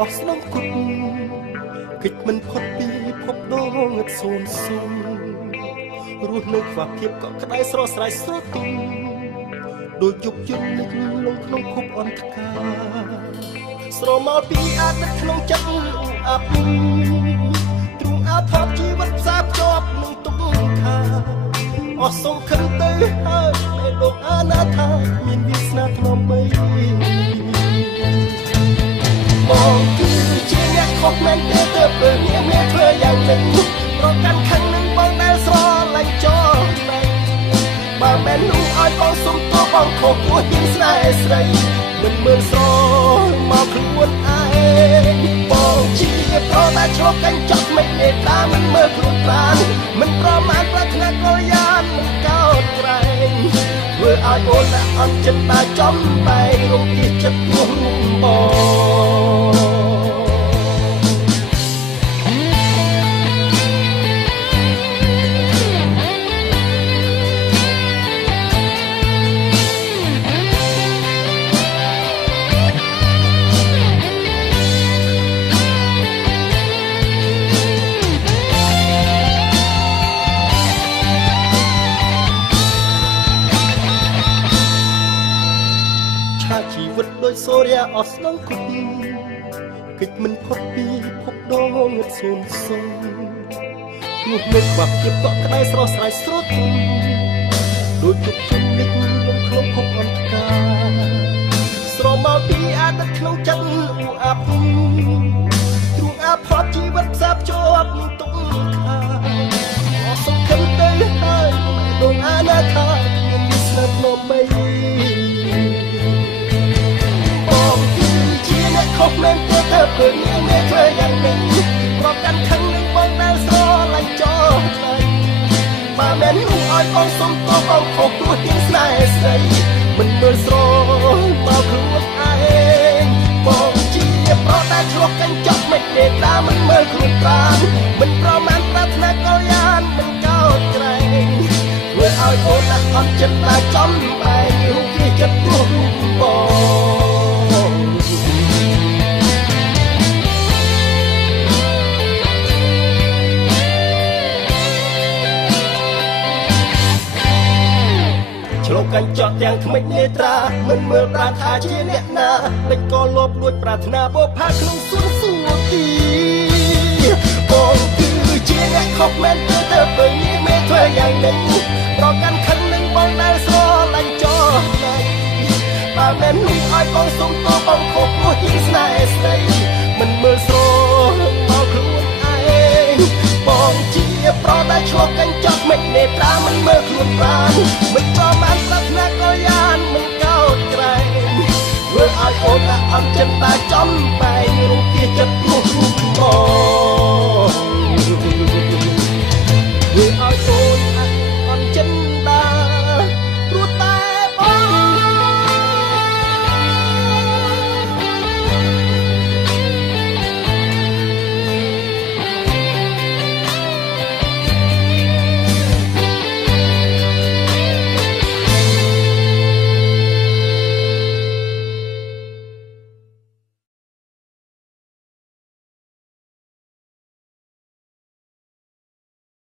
អស់ស្នងគុណគិតមិនផុតពីភពដងងឹតសូនសូនរស់នៅខ្វះភាពកក់ក្ដៅស្រស់ស្រាយស្រទន់ដូចយុគយន្តលិចលងក្នុងភពអន្តការស្រមោលពីអាទិត្យក្នុងចិត្តអាប់ទ្រូងអាថតជីវិតផ្សារភ្ជាប់នឹងទុកខាអស់សង្ឃឹមទៅហើយពេលលោកអាណាថាមានវាសនាថ្នមបីបងគឺជាអ្នកខុសមែនទេទៅពេលមានធ្វើយ៉ាងនេះប្រកាន់ខឹងនឹងបងដែលស្រឡាញ់ចោលបើមែននោះឲ្យបងសុំទោសបងខុសព្រោះមានស្នេហ៍ស្រីមិនមើលស្រមកខ្លួនឯងបងជាប្រុសដែលឆ្លុះកញ្ចក់មិនមេត្តាមិនមើលខ្លួនប្រាណមិនប្រមាថប្រាថ្នាកលយានមិនកោតក្រែងធ្វើឲ្យអូនและអន់ចិត្តតាចំបែងរំគិះចិត្តនោះបងជីវិតដោយសូរ្យាអស់ស្នងគុណគិតមិនផុតពីភពដងងឹតសូនសូននោះនៅខ្វះភាពកក់ក្ដៅស្រស់ស្រាយស្រទន់ដូចយុគយន្តលិចលងក្នុងភពអន្តការស្រមោលពីអាទិត្យក្នុងចិត្តអាប់ទ្រូងអាផតជីវិតផ្សារភ្ជាប់នឹងទុកខាអស់សង្ឃឹមទៅហើយដងអាណាថាមានវាសនាថ្នមបីខុសមែនទេទៅពេលមានធ្វើយ៉ាងនេះប្រកាន់ខឹងនឹងបងដែលស្រឡាញ់ចោលបើមែននោះឲ្យបងសុំទោសបងខុសព្រោះជាស្នេហ៍ស្រីមិនមើលស្រមកខ្លួនឯងបងជាប្រុសដែលឆ្លុះកញ្ចក់មិនមេត្តាមិនមើលខ្លួនប្រាណមិនប្រមាថប្រាថ្នាកលយានមិនកោតក្រែងធ្វើឲ្យអូនអត់ចិត្តតាចំបែងរូបជាចិត្តព្រោះរូបបងឆ្លុះកញ្ចក់ទាំងថ្មិចនេត្រាមិនមើលប្រាថាជាអ្នកណាមិនក៏លោភលួចប្រាថ្នាបបផាក្នុងសួនសួទីបងគឺជាអ្នកខុសមែនទេទៅពេលមានធ្វើយ៉ាងនេះប្រកាន់ខឹងនឹងបងដែលស្រឡាញ់ចោលបើមែននោះឲ្យបងសុំទោសបងខុសព្រោះជាស្នេហ៍ស្រីមិនមើលស្រមកខ្លួនឯងបងជាប្រុសដែលឆ្លុះកញ្ចក់មិននេត្រាមិនមើលខ្លួនប្រាណមិនប្រមាថប្រាថ្នាកលយានមិនកោតក្រែងធ្វើឲ្យអូនអត់ចិត្តតាចំបែងរូបជាចិត្តព្រោះរូបបង